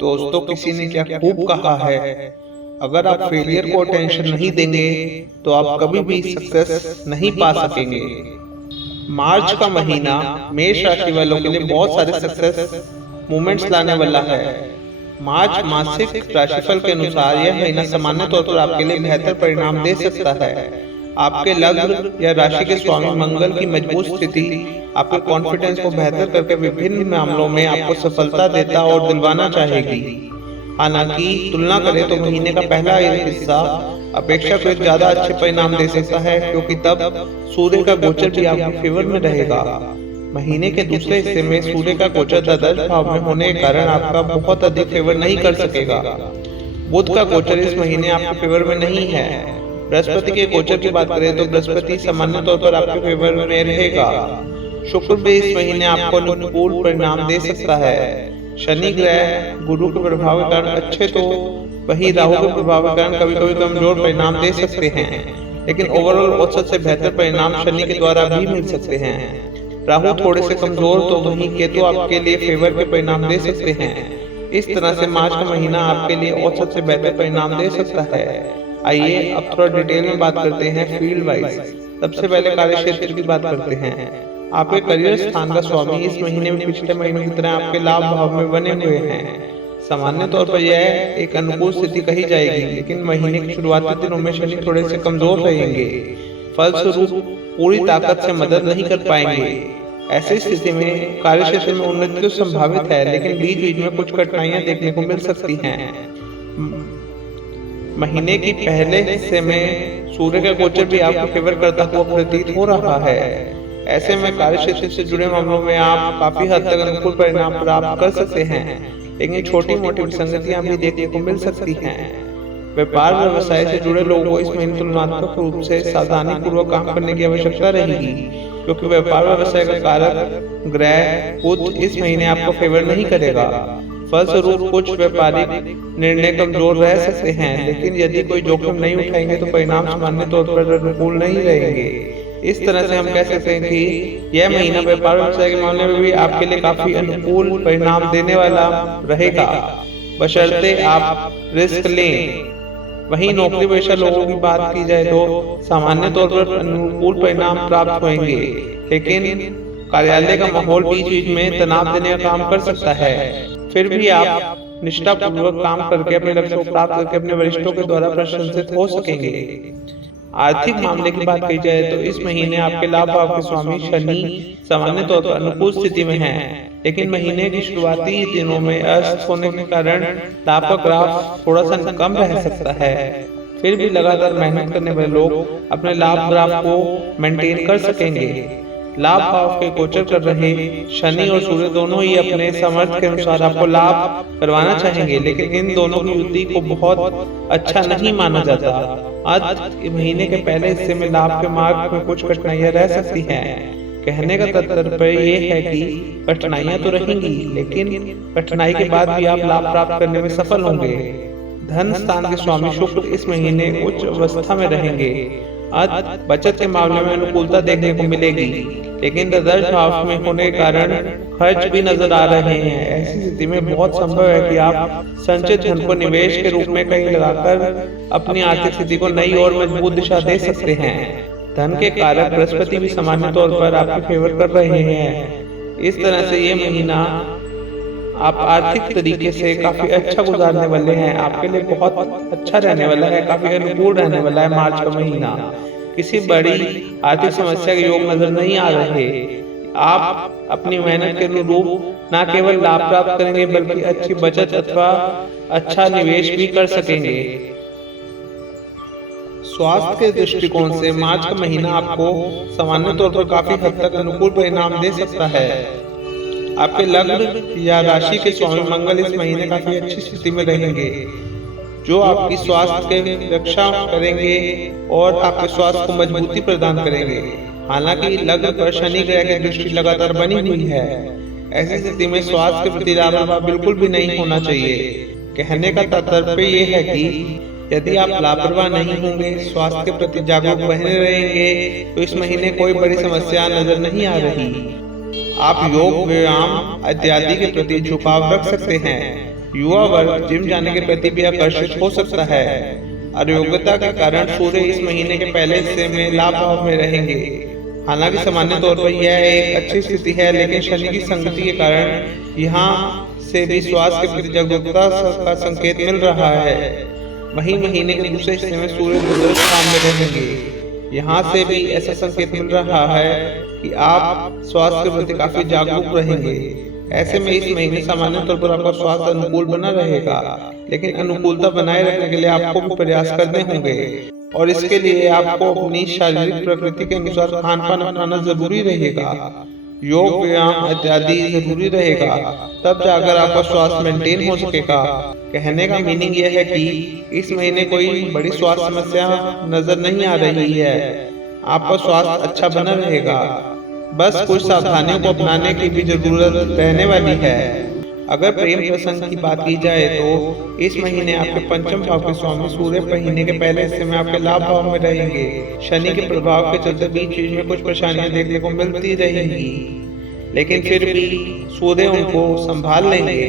दोस्तों, किसी ने क्या खूब कहा है, अगर आप फेलियर को टेंशन नहीं देंगे तो आप कभी भी सक्सेस नहीं पा सकेंगे। मार्च का महीना मेष राशि वालों के लिए बहुत सारे सक्सेस मोमेंट्स लाने वाला है। मार्च मासिक राशिफल के अनुसार यह महीना सामान्य तौर पर आपके लिए बेहतर परिणाम दे सकता है। आपके लग्न या राशि के स्वामी मंगल की मजबूत स्थिति आपके कॉन्फिडेंस को बेहतर करके विभिन्न मामलों में आपको सफलता देता और दिलवाना चाहेगी। हालांकि तुलना करें तो महीने का पहला हिस्सा अपेक्षाकृत ज्यादा अच्छे परिणाम दे सकता है, क्योंकि तब सूर्य का गोचर भी आपके फेवर में रहेगा। महीने के दूसरे हिस्से में सूर्य का गोचर द्वादश भाव में होने के कारण आपका बहुत अधिक फेवर नहीं कर सकेगा। बुध का गोचर इस महीने आपके फेवर में नहीं है। बृहस्पति के गोचर की बात करें तो बृहस्पति सामान्य तौर पर आपके फेवर में रहेगा। शुक्र भी इस महीने आपको अनुकूल परिणाम दे सकता है। शनि ग्रह गुरु के प्रभाव के कारण अच्छे तो वही राहु के प्रभाव के कारण कभी कभी कमजोर परिणाम दे सकते हैं, लेकिन ओवरऑल औसत से बेहतर परिणाम शनि के द्वारा भी मिल सकते हैं। राहु थोड़े से कमजोर तो वही केतु आपके लिए फेवर के परिणाम दे सकते हैं। इस तरह से मार्च का महीना आपके लिए औसत से बेहतर परिणाम दे सकता है। आइए अब थोड़ा डिटेल में बात करते हैं फील्ड वाइज। सबसे पहले कार्य क्षेत्र की बात करते हैं। आपके करियर स्थान का स्वामी इस महीने में पिछले महीनों की तरह आपके लाभ भाव में बने हुए हैं। सामान्य तौर पर यह एक अनुकूल स्थिति कही जाएगी, लेकिन महीने के शुरुआती दिनों में शनि थोड़े से कमजोर रहेंगे। फलस्वरूप पूरी ताकत से मदद नहीं कर पाएंगे। ऐसी स्थिति में कार्य क्षेत्र में उन्नति तो संभावित है, लेकिन बीच बीच में कुछ कठिनाइयां देखने को मिल सकती हैं। महीने की पहले हिस्से में सूर्य का गोचर भी आपको फेवर करता हुआ प्रतीत हो रहा है। ऐसे में कार्य क्षेत्र से जुड़े मामलों में आप काफी हद तक अनुकूल परिणाम प्राप्त कर सकते हैं, लेकिन छोटी मोटी विसंगतियां भी देखने को मिल सकती हैं। व्यापार व्यवसाय से जुड़े लोगों को इस महीने तुलनात्मक रूप से सावधानी पूर्वक काम करने की आवश्यकता रहेगी, क्योंकि व्यापार व्यवसाय का कारक ग्रह बुध इस महीने आपको फेवर नहीं करेगा। फलस्वरूप कुछ व्यापारिक निर्णय कमजोर रह सकते हैं, लेकिन यदि कोई जोखिम नहीं उठाएंगे तो परिणाम सामान्य तौर पर अनुकूल नहीं रहेंगे। इस तरह से हम कह सकते हैं कि यह महीना व्यापार व्यवसाय के मामले में भी आपके लिए काफी अनुकूल परिणाम देने वाला रहेगा, बशर्ते आप रिस्क लें। वहीं नौकरी पेशा लोगों की बात की जाए तो सामान्य तौर पर अनुकूल परिणाम प्राप्त होंगे, लेकिन कार्यालय का माहौल बीच बीच में तनाव देने का काम कर सकता है। फिर भी आप निष्ठापूर्वक काम करके अपने लक्ष्य को प्राप्त करके अपने वरिष्ठों के द्वारा प्रशंसित हो सकेंगे। आर्थिक मामले की बात की जाए तो इस महीने आपके लाभ भाव के स्वामी शनि सामान्य तौर पर अनुकूल स्थिति में हैं, लेकिन महीने की शुरुआती दिनों में अस्त होने के कारण लाभ का ग्राफ थोड़ा सा कम रह सकता है। फिर भी लगातार मेहनत करने वाले लोग अपने लाभ ग्राफ को मेंटेन कर सकेंगे। लाभ भाव के गोचर कर रहे शनि और सूर्य दोनों ही अपने सामर्थ्य के अनुसार आपको लाभ करवाना चाहेंगे, लेकिन इन दोनों की युति को बहुत अच्छा नहीं माना जाता। आज महीने के पहले हिस्से में लाभ के मार्ग में कुछ कठिनाइयां रह सकती हैं। कहने का तात्पर्य यह है कि कठिनाइयां तो रहेंगी, लेकिन कठिनाई के बाद भी आप लाभ प्राप्त करने में सफल होंगे। धन स्थान के स्वामी शुक्र इस महीने उच्च अवस्था में रहेंगे। आज बचत के मामले में अनुकूलता देखने को मिलेगी, लेकिन द्वादश भाव में होने के कारण खर्च भी नजर आ रहे हैं। ऐसी स्थिति में बहुत संभव है कि आप संचित धन को निवेश के रूप में कहीं लगाकर अपनी आर्थिक स्थिति को नई और मजबूत दिशा दे सकते हैं। धन के कारक बृहस्पति भी सामान्य तौर पर आपके फेवर कर रहे हैं। इस तरह से ये महीना आप आर्थिक तरीके से काफी अच्छा गुजारने वाले हैं। आपके लिए बहुत अच्छा रहने वाला है, काफी अनुकूल रहने वाला है। मार्च का महीना किसी बड़ी आर्थिक समस्या के योग नजर नहीं आ रहे। आप अपनी मेहनत के अनुरूप न केवल लाभ प्राप्त करेंगे, बल्कि अच्छी बचत अथवा अच्छा निवेश भी कर सकेंगे। स्वास्थ्य के दृष्टिकोण से मार्च का महीना आपको सामान्य तौर पर काफी हद तक अनुकूल परिणाम दे सकता है। आपके लग्न या राशि के स्वामी मंगल इस महीने काफी अच्छी स्थिति में रहेंगे, जो आपकी स्वास्थ्य की रक्षा करेंगे और आपके स्वास्थ्य को मजबूती प्रदान करेंगे। हालांकि लग्न पर शनि ग्रह की दृष्टि लगातार बनी हुई है। ऐसी स्थिति में स्वास्थ्य के प्रति लापरवाह बिल्कुल भी नहीं होना चाहिए। कहने का तात्पर्य यह है कि यदि आप लापरवाह नहीं होंगे, स्वास्थ्य के प्रति जागरूक बने रहेंगे, तो इस महीने कोई बड़ी समस्या नजर नहीं आ रही। आप योग, व्यायाम इत्यादि के प्रति झुकाव रख सकते हैं। युवा वर्ग जिम जाने के प्रति भी आकर्षित हो सकता है। अयोग्यता के कारण सूर्य इस महीने के पहले हिस्से में लाभ भाव में रहेंगे। हालांकि सामान्य तौर पर यह एक अच्छी स्थिति है, लेकिन शनि की संगति के कारण यहाँ से भी स्वास्थ्य के प्रति जागरूकता का संकेत मिल रहा है। वहीं महीने के दूसरे हिस्से में सूर्य बुध स्थान में रहेंगे। यहाँ से भी ऐसा संकेत मिल रहा है कि आप स्वास्थ्य के प्रति काफी जागरूक रहेंगे। ऐसे में इस महीने सामान्य तौर पर आपका स्वास्थ्य अनुकूल बना रहेगा, लेकिन अनुकूलता बनाए रखने के लिए आपको भी प्रयास करने होंगे और इसके लिए आपको अपनी शारीरिक प्रकृति के अनुसार खान पान अपनाना जरूरी रहेगा। योग व्यायाम इत्यादि जरूरी रहेगा, तब जाकर आपका स्वास्थ्य मेंटेन हो सकेगा। कहने का मीनिंग यह है कि इस महीने कोई बड़ी स्वास्थ्य समस्या नजर नहीं आ रही है। आपका स्वास्थ्य अच्छा बना रहेगा, बस कुछ सावधानियों को अपनाने की भी जरूरत रहने वाली है। अगर प्रेम प्रसंग की बात की जाए तो इस महीने आपके पंचम भाव के स्वामी सूर्य महीने के पहले हिस्से में आपके लाभ भाव में रहेंगे। शनि के प्रभाव के चलते बीच बीच में कुछ परेशानियां देखने को मिलती रहेंगी, लेकिन फिर भी सूर्य उनको संभाल लेंगे।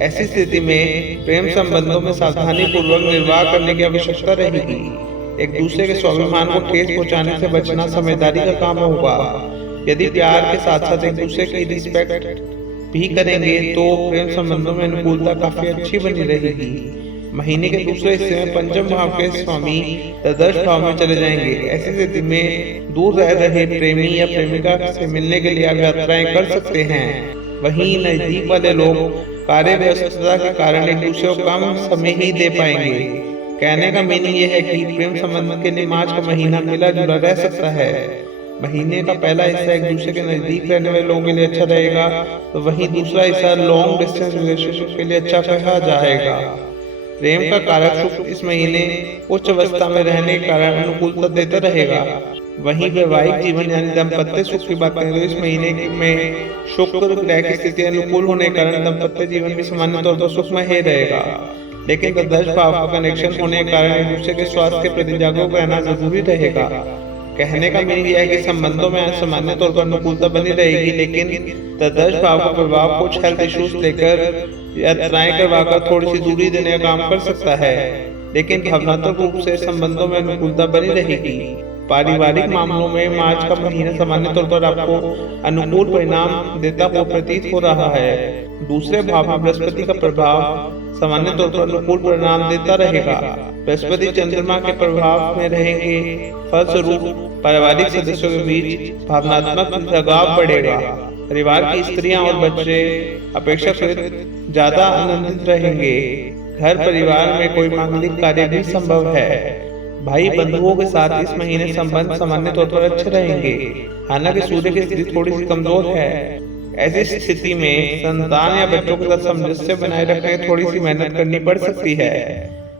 ऐसी स्थिति में प्रेम संबंधों में सावधानी पूर्वक निर्वाह करने की आवश्यकता रहेगी। एक दूसरे के स्वाभिमान को ठेस पहुंचाने से बचना समझदारी का काम होगा। यदि प्यार के साथ साथ एक दूसरे की रिस्पेक्ट भी करेंगे तो प्रेम संबंधों में अनुकूलता काफी अच्छी बनी रहेगी। महीने के दूसरे हिस्से में पंचम भाव के स्वामी द्वादश भाव में चले जाएंगे। ऐसी स्थिति में दूर रह रहे प्रेमी या प्रेमिका से मिलने के लिए आप यात्राएं कर सकते हैं। वहीं नजदीक वाले लोग कार्य व्यस्तता के कारण एक दूसरे को कम समय ही दे पाएंगे। कहने का मीनिंग यह है कि प्रेम संबंध के लिए मार्च का महीना मिला जुला रह सकता है। महीने का पहला हिस्सा एक दूसरे के नजदीक रहने वाले लोगों के लिए अच्छा रहेगा, तो वहीं दूसरा हिस्सा लॉन्ग डिस्टेंस रिलेशनशिप के लिए अच्छा कहा जाएगा। प्रेम का कारक शुक्र इस महीने उच्च अवस्था में रहने के कारण अनुकूलता देता रहेगा। वहीं वैवाहिक जीवन यानी दाम्पत्य सुख की बात करें तो इस महीने में शुक्र ग्रह की स्थिति अनुकूल होने के कारण दाम्पत्य जीवन भी सामान्य तौर पर सुखमय ही रहेगा, लेकिन द्वादश भाव का कनेक्शन होने के कारण एक दूसरे के स्वास्थ्य के प्रति जागरूक रहना जरूरी रहेगा। कहने का मीनिंग यह है कि संबंधों में सामान्य तौर पर अनुकूलता बनी रहेगी, लेकिन द्वादश भाव का प्रभाव कुछ हेल्थ इश्यूज लेकर यात्राएं करवाकर थोड़ी सी दूरी देने का काम कर सकता है, लेकिन भावनात्मक रूप से संबंधों में अनुकूलता बनी रहेगी। पारिवारिक मामलों में मार्च का महीना सामान्य तौर पर आपको अनुकूल परिणाम देता हुआ प्रतीत हो रहा है। दूसरे भाव में बृहस्पति का प्रभाव सामान्य तौर पर अनुकूल परिणाम देता रहेगा। बृहस्पति चंद्रमा के प्रभाव में रहेंगे, फलस्वरूप पारिवारिक सदस्यों के बीच भावनात्मक लगाव बढ़ेगा। परिवार की स्त्रियां और बच्चे अपेक्षाकृत ज्यादा आनंदित रहेंगे। घर परिवार में कोई मांगलिक कार्य भी संभव है। भाई बंधुओं के साथ इस महीने संबंध सामान्य तौर पर अच्छे रहेंगे। हालांकि सूर्य की स्थिति थोड़ी सी कमजोर है। ऐसी स्थिति में संतान या बच्चों के साथ सामंजस्य बनाए रखने में थोड़ी सी मेहनत करनी पड़ सकती है।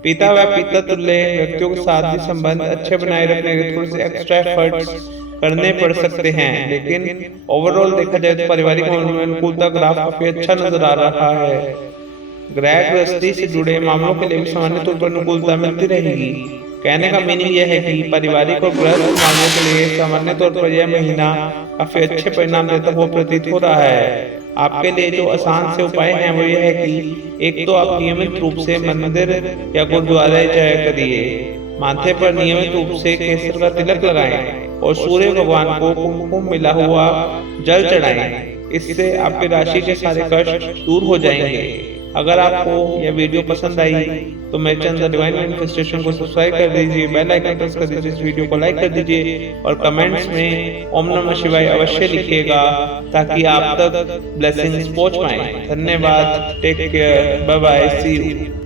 पिता व पिता तुल्य व्यक्तियों के साथ भी संबंध अच्छे बनाए रखने के थोड़ी सी एक्स्ट्रा एफर्ट्स करने पड़ सकते हैं, लेकिन ओवरऑल देखा जाए तो पारिवारिक मामलों में अनुकूलता ग्राफ काफी अच्छा नजर आ रहा है। ग्रह गृहस्थी से जुड़े मामलों के लिए भी सामान्य तौर पर अनुकूलता मिलती रहेगी। कहने का मीनिंग यह है कि पारिवारिक और गृहस्थ मामलों के लिए सामान्य तौर पर यह महीना काफी अच्छे परिणाम देता हुआ प्रतीत हो रहा है। आपके लिए जो आसान से उपाय हैं वो यह है कि एक तो आप नियमित रूप से मंदिर या गुरुद्वारे जाया करिए, माथे पर नियमित रूप से केसर का तिलक लगाएं और सूर्य भगवान को कुमकुम मिला हुआ जल चढ़ाएं। इससे आपकी राशि के सारे कष्ट दूर हो जाएंगे। अगर आपको यह वीडियो पसंद आई तो मेरे चैनल डिवाइन मैनिफेस्टेशन को सब्सक्राइब कर दीजिए, बेल आइकन प्रेस कर दीजिए, इस वीडियो को लाइक कर दीजिए और कमेंट्स में ओम नमः शिवाय अवश्य लिखिएगा ताकि आप तक ब्लेसिंग्स पहुंच पाए। धन्यवाद, take care, bye bye, see you.